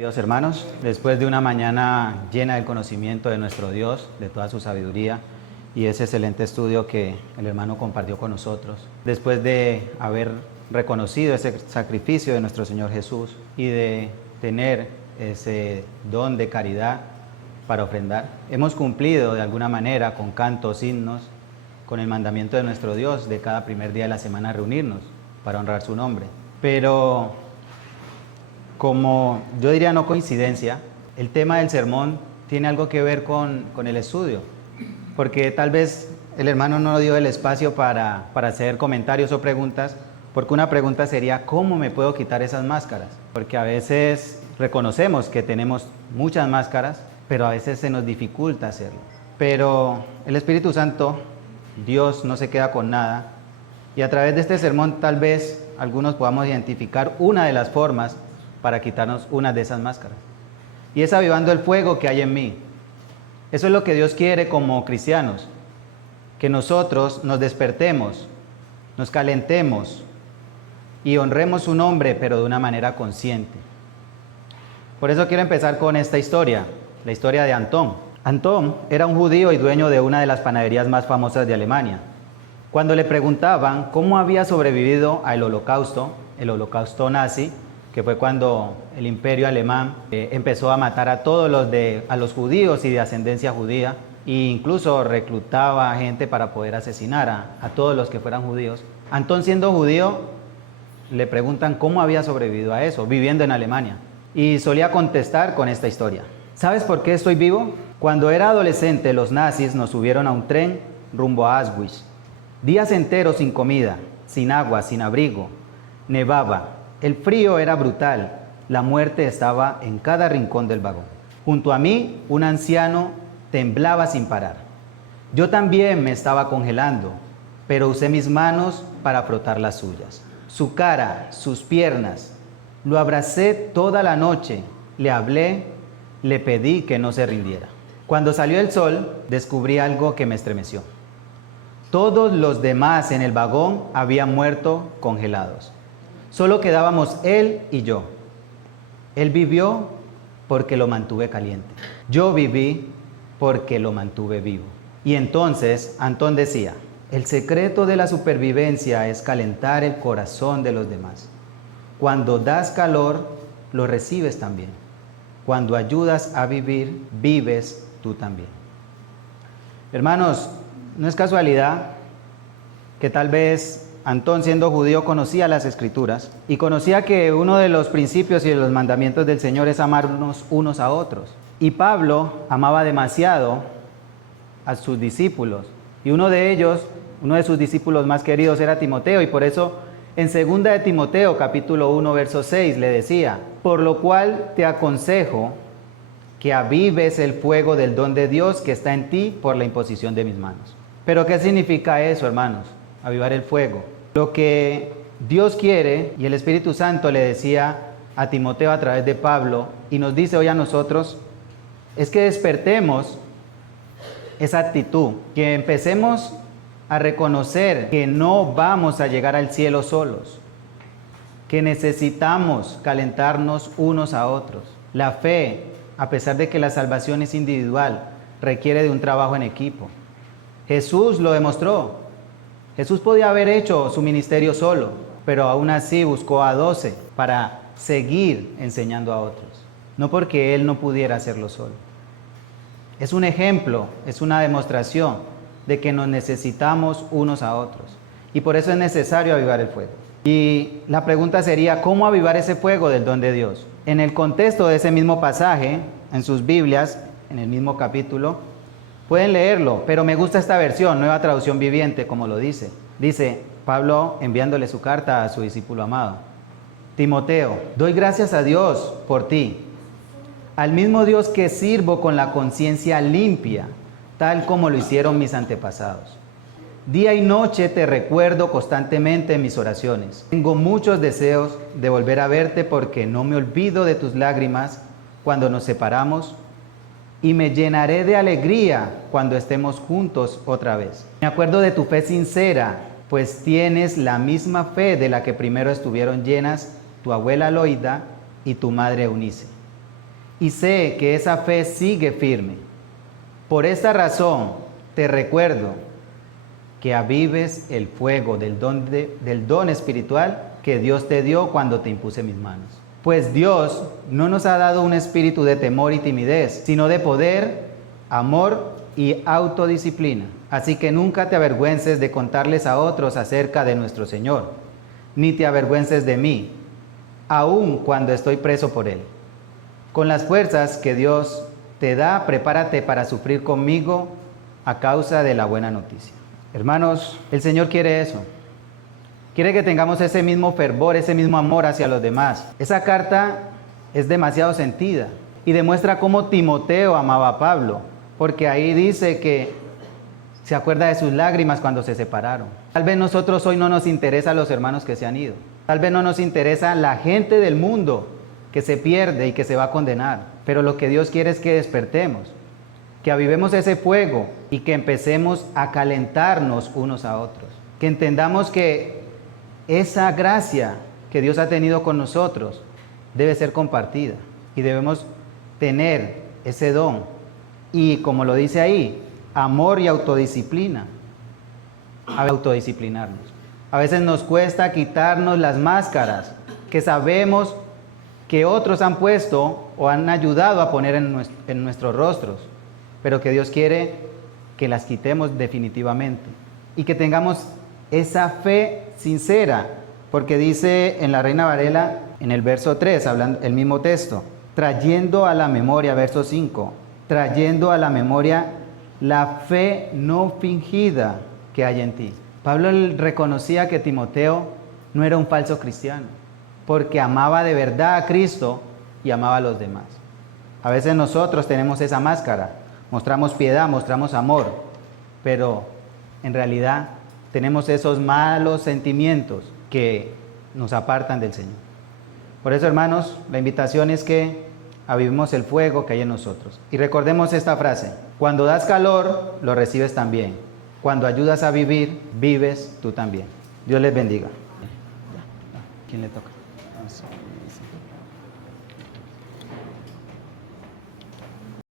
Queridos hermanos, después de una mañana llena del conocimiento de nuestro Dios, de toda su sabiduría y ese excelente estudio que el hermano compartió con nosotros, después de haber reconocido ese sacrificio de nuestro Señor Jesús y de tener ese don de caridad para ofrendar, hemos cumplido de alguna manera con cantos, himnos, con el mandamiento de nuestro Dios de cada primer día de la semana reunirnos para honrar su nombre. Pero como yo diría no coincidencia, el tema del sermón tiene algo que ver con el estudio, porque tal vez el hermano no dio el espacio para hacer comentarios o preguntas, porque una pregunta sería ¿cómo me puedo quitar esas máscaras? Porque a veces reconocemos que tenemos muchas máscaras, pero a veces se nos dificulta hacerlo. Pero el Espíritu Santo, Dios, no se queda con nada, y a través de este sermón tal vez algunos podamos identificar una de las formas para quitarnos una de esas máscaras. Y es avivando el fuego que hay en mí. Eso es lo que Dios quiere como cristianos, que nosotros nos despertemos, nos calentemos y honremos su nombre, pero de una manera consciente. Por eso quiero empezar con esta historia, la historia de Antón. Antón era un judío y dueño de una de las panaderías más famosas de Alemania. Cuando le preguntaban cómo había sobrevivido al holocausto, el holocausto nazi, que fue cuando el imperio alemán empezó a matar a todos a los judíos y de ascendencia judía, e incluso reclutaba gente para poder asesinar a todos los que fueran judíos. Antón, siendo judío, le preguntan cómo había sobrevivido a eso, viviendo en Alemania. Y solía contestar con esta historia. ¿Sabes por qué estoy vivo? Cuando era adolescente, los nazis nos subieron a un tren rumbo a Auschwitz. Días enteros sin comida, sin agua, sin abrigo. Nevaba. El frío era brutal, la muerte estaba en cada rincón del vagón. Junto a mí, un anciano temblaba sin parar. Yo también me estaba congelando, pero usé mis manos para frotar las suyas. Su cara, sus piernas, lo abracé toda la noche, le hablé, le pedí que no se rindiera. Cuando salió el sol, descubrí algo que me estremeció. Todos los demás en el vagón habían muerto congelados. Solo quedábamos él y yo. Él vivió porque lo mantuve caliente. Yo viví porque lo mantuve vivo. Y entonces Antón decía, el secreto de la supervivencia es calentar el corazón de los demás. Cuando das calor, lo recibes también. Cuando ayudas a vivir, vives tú también. Hermanos, no es casualidad que tal vez Antón, siendo judío, conocía las Escrituras y conocía que uno de los principios y de los mandamientos del Señor es amarnos unos a otros. Y Pablo amaba demasiado a sus discípulos. Y uno de sus discípulos más queridos era Timoteo. Y por eso en 2 de Timoteo, capítulo 1, verso 6, le decía, por lo cual te aconsejo que avives el fuego del don de Dios que está en ti por la imposición de mis manos. ¿Pero qué significa eso, hermanos? Avivar el fuego. Lo que Dios quiere, y el Espíritu Santo le decía a Timoteo a través de Pablo, y nos dice hoy a nosotros, es que despertemos esa actitud, que empecemos a reconocer que no vamos a llegar al cielo solos, que necesitamos calentarnos unos a otros. La fe, a pesar de que la salvación es individual, requiere de un trabajo en equipo. Jesús lo demostró. Jesús podía haber hecho su ministerio solo, pero aún así buscó a 12 para seguir enseñando a otros. No porque Él no pudiera hacerlo solo. Es un ejemplo, es una demostración de que nos necesitamos unos a otros. Y por eso es necesario avivar el fuego. Y la pregunta sería, ¿cómo avivar ese fuego del don de Dios? En el contexto de ese mismo pasaje, en sus Biblias, en el mismo capítulo, pueden leerlo, pero me gusta esta versión, Nueva Traducción Viviente, como lo dice. Dice Pablo enviándole su carta a su discípulo amado. Timoteo, doy gracias a Dios por ti, al mismo Dios que sirvo con la conciencia limpia, tal como lo hicieron mis antepasados. Día y noche te recuerdo constantemente en mis oraciones. Tengo muchos deseos de volver a verte porque no me olvido de tus lágrimas cuando nos separamos y me llenaré de alegría cuando estemos juntos otra vez. Me acuerdo de tu fe sincera, pues tienes la misma fe de la que primero estuvieron llenas tu abuela Loida y tu madre Eunice. y sé que esa fe sigue firme. Por esta razón te recuerdo que avives el fuego del don espiritual que Dios te dio cuando te impuse mis manos. Pues Dios no nos ha dado un espíritu de temor y timidez, sino de poder, amor y autodisciplina. Así que nunca te avergüences de contarles a otros acerca de nuestro Señor, ni te avergüences de mí, aun cuando estoy preso por Él. Con las fuerzas que Dios te da, prepárate para sufrir conmigo a causa de la buena noticia. Hermanos, el Señor quiere eso. Quiere que tengamos ese mismo fervor, ese mismo amor hacia los demás. Esa carta es demasiado sentida y demuestra cómo Timoteo amaba a Pablo, porque ahí dice que se acuerda de sus lágrimas cuando se separaron. Tal vez nosotros hoy no nos interesa a los hermanos que se han ido. Tal vez no nos interesa la gente del mundo que se pierde y que se va a condenar. Pero lo que Dios quiere es que despertemos, que avivemos ese fuego y que empecemos a calentarnos unos a otros. Que entendamos que esa gracia que Dios ha tenido con nosotros debe ser compartida y debemos tener ese don. Y como lo dice ahí, amor y autodisciplina. Autodisciplinarnos. A veces nos cuesta quitarnos las máscaras que sabemos que otros han puesto o han ayudado a poner en nuestros rostros, pero que Dios quiere que las quitemos definitivamente y que tengamos esa fe sincera, porque dice en la Reina Varela, en el verso 3, hablando el mismo texto, trayendo a la memoria, verso 5, trayendo a la memoria la fe no fingida que hay en ti. Pablo reconocía que Timoteo no era un falso cristiano, porque amaba de verdad a Cristo y amaba a los demás. A veces nosotros tenemos esa máscara, mostramos piedad, mostramos amor, pero en realidad tenemos esos malos sentimientos que nos apartan del Señor. Por eso, hermanos, la invitación es que avivemos el fuego que hay en nosotros. Y recordemos esta frase: cuando das calor, lo recibes también. Cuando ayudas a vivir, vives tú también. Dios les bendiga. ¿Quién le toca?